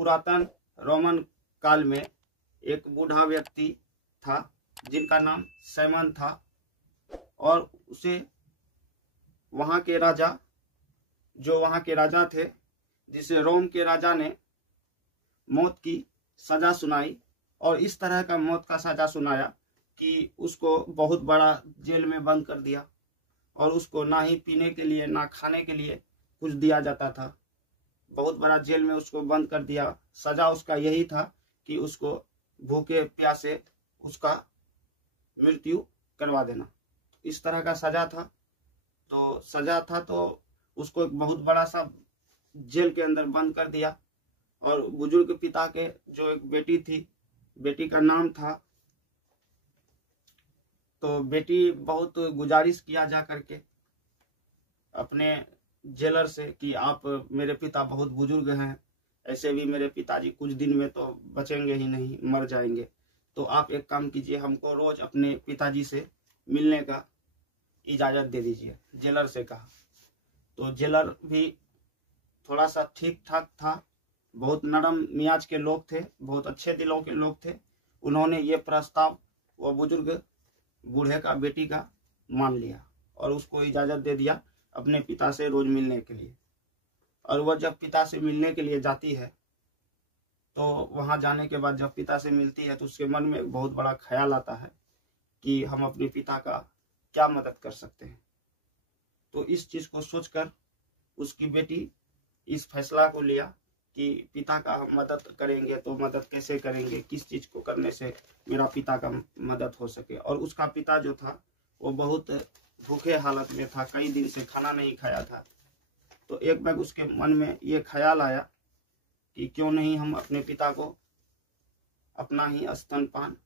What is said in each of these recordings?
पुरातन रोमन काल में एक बूढ़ा व्यक्ति था जिनका नाम साइमन था, और उसे वहां के राजा थे, जिसे रोम के राजा ने मौत की सजा सुनाई। और इस तरह का मौत का सजा सुनाया कि उसको बहुत बड़ा जेल में बंद कर दिया, और उसको ना ही पीने के लिए ना खाने के लिए कुछ दिया जाता था। बहुत बड़ा जेल में उसको बंद कर दिया। सजा उसका यही था कि उसको भूखे प्यासे उसका मृत्यु करवा देना। इस तरह का सजा था। तो उसको एक बहुत बड़ा सा जेल के अंदर बंद कर दिया। और बुजुर्ग पिता के जो एक बेटी थी, बेटी का नाम था, तो बेटी बहुत गुजारिश किया जा करके अपने जेलर से कि आप, मेरे पिता बहुत बुजुर्ग हैं, ऐसे भी मेरे पिताजी कुछ दिन में तो बचेंगे ही नहीं, मर जाएंगे, तो आप एक काम कीजिए, हमको रोज अपने पिताजी से मिलने का इजाजत दे दीजिए। जेलर से कहा। तो जेलर भी थोड़ा सा ठीक ठाक था, बहुत नरम मियाज के लोग थे, बहुत अच्छे दिलों के लोग थे। उन्होंने ये प्रस्ताव वो बुजुर्ग बूढ़े का बेटी का मान लिया और उसको इजाजत दे दिया अपने पिता से रोज मिलने के लिए। और वह जब पिता से मिलने के लिए जाती है, तो वहां जाने के बाद जब पिता से मिलती है तो उसके मन में एक बहुत बड़ा ख्याल आता है कि हम अपने पिता का क्या मदद कर सकते हैं। तो इस चीज को सोचकर उसकी बेटी इस फैसला को लिया कि पिता का हम मदद करेंगे, तो मदद कैसे करेंगे, किस चीज को करने से मेरा पिता का मदद हो सके। और उसका पिता जो था वो बहुत भूखे हालत में था, कई दिन से खाना नहीं खाया था। तो एक बार उसके मन में ये ख्याल आया कि क्यों नहीं हम अपने पिता को अपना ही स्तनपान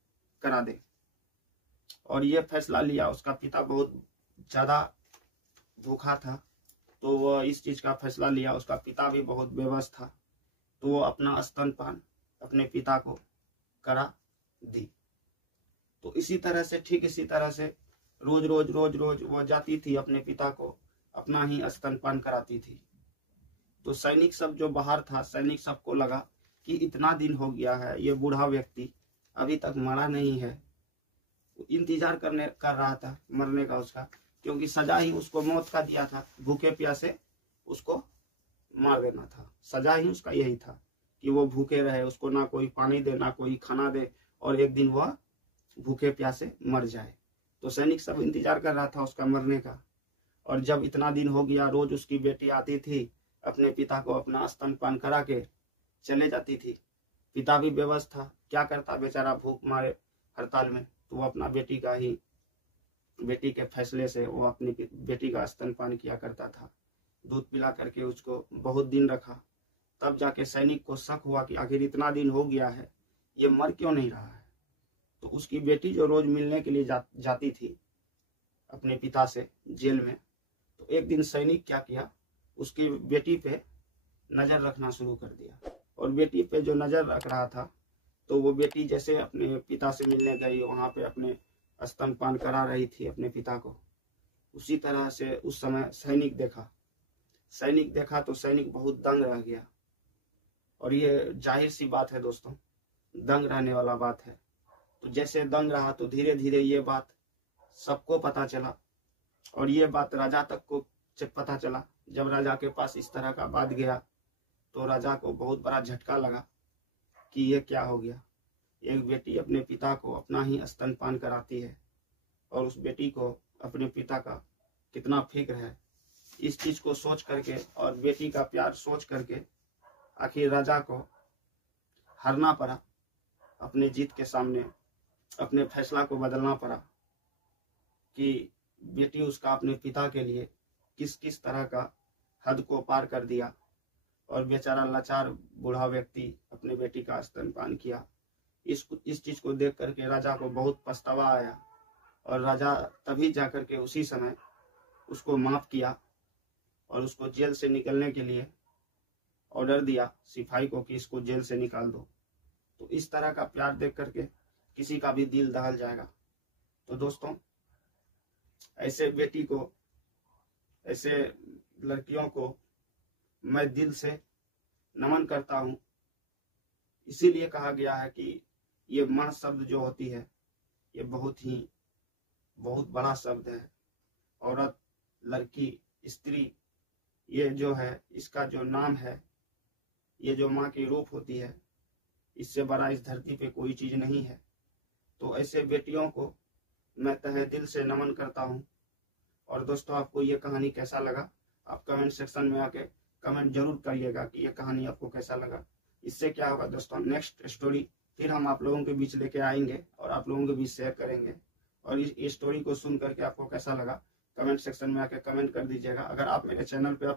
करा दें। और ये फैसला लिया। उसका पिता बहुत ज्यादा भूखा था, तो वह इस चीज का फैसला लिया। उसका पिता भी बहुत बेबस था, तो वो अपना स्तनपान अपने पिता को करा दी। तो ठीक इसी तरह से रोज वो जाती थी, अपने पिता को अपना ही स्तनपान कराती थी। तो सैनिक सब जो बाहर था, सैनिक सबको लगा कि इतना दिन हो गया है, ये बूढ़ा व्यक्ति अभी तक मरा नहीं है। इंतजार कर रहा था मरने का उसका, क्योंकि सजा ही उसको मौत का दिया था, भूखे प्यासे उसको मार देना था। सजा ही उसका यही था कि वो भूखे रहे, उसको ना कोई पानी दे ना कोई खाना दे, और एक दिन वह भूखे प्यासे मर जाए। तो सैनिक सब इंतजार कर रहा था उसका मरने का। और जब इतना दिन हो गया, रोज उसकी बेटी आती थी, अपने पिता को अपना स्तनपान करा के चले जाती थी। पिता भी बेबस था, क्या करता बेचारा, भूख मारे हड़ताल में। तो वो अपना बेटी के फैसले से वो अपनी बेटी का स्तनपान किया करता था। दूध पिला करके उसको बहुत दिन रखा। तब जाके सैनिक को शक हुआ कि आखिर इतना दिन हो गया है, ये मर क्यों नहीं रहा है। तो उसकी बेटी जो रोज मिलने के लिए जाती थी अपने पिता से जेल में, तो एक दिन सैनिक क्या किया, उसकी बेटी पे नजर रखना शुरू कर दिया। और बेटी पे जो नजर रख रहा था, तो वो बेटी जैसे अपने पिता से मिलने गई, वहां पे अपने स्तनपान करा रही थी अपने पिता को। उसी तरह से उस समय सैनिक देखा तो सैनिक बहुत दंग रह गया। और ये जाहिर सी बात है दोस्तों, दंग रहने वाला बात है। तो जैसे दंग रहा, तो धीरे धीरे ये बात सबको पता चला, और ये बात राजा तक को पता चला। जब राजा के पास इस तरह का बात गया, तो राजा को बहुत बड़ा झटका लगा कि ये क्या हो गया। एक बेटी अपने पिता को अपना ही स्तनपान कराती है, और उस बेटी को अपने पिता का कितना फिक्र है। इस चीज को सोच करके और बेटी का प्यार सोच करके आखिर राजा को हारना पड़ा। अपने जीत के सामने अपने फैसला को बदलना पड़ा कि बेटी उसका अपने पिता के लिए किस किस तरह का हद को पार कर दिया, और बेचारा लाचार बूढ़ा व्यक्ति अपने बेटी का स्तनपान किया। इस चीज को देख करके राजा को बहुत पछतावा आया, और राजा तभी जाकर के उसी समय उसको माफ किया और उसको जेल से निकलने के लिए ऑर्डर दिया सिपाही को कि इसको जेल से निकाल दो। तो इस तरह का प्यार देख करके किसी का भी दिल दहल जाएगा। तो दोस्तों, ऐसे बेटी को, ऐसे लड़कियों को मैं दिल से नमन करता हूँ इसीलिए कहा गया है कि ये माँ शब्द जो होती है ये बहुत बड़ा शब्द है। औरत, लड़की, स्त्री, ये जो है इसका जो नाम है, ये जो माँ की रूप होती है, इससे बड़ा इस धरती पे कोई चीज नहीं है। तो ऐसे बेटियों को मैं तहे दिल से नमन करता हूँ। और दोस्तों, आपको ये कहानी कैसा लगा, आप कमेंट सेक्शन में आके कमेंट जरूर करिएगा कि ये कहानी आपको कैसा लगा। इससे क्या होगा दोस्तों, नेक्स्ट स्टोरी फिर हम आप लोगों के बीच लेके आएंगे और आप लोगों के बीच शेयर करेंगे। और इस स्टोरी को सुन करके आपको कैसा लगा कमेंट सेक्शन में आके कमेंट कर दीजिएगा। अगर आप मेरे चैनल पे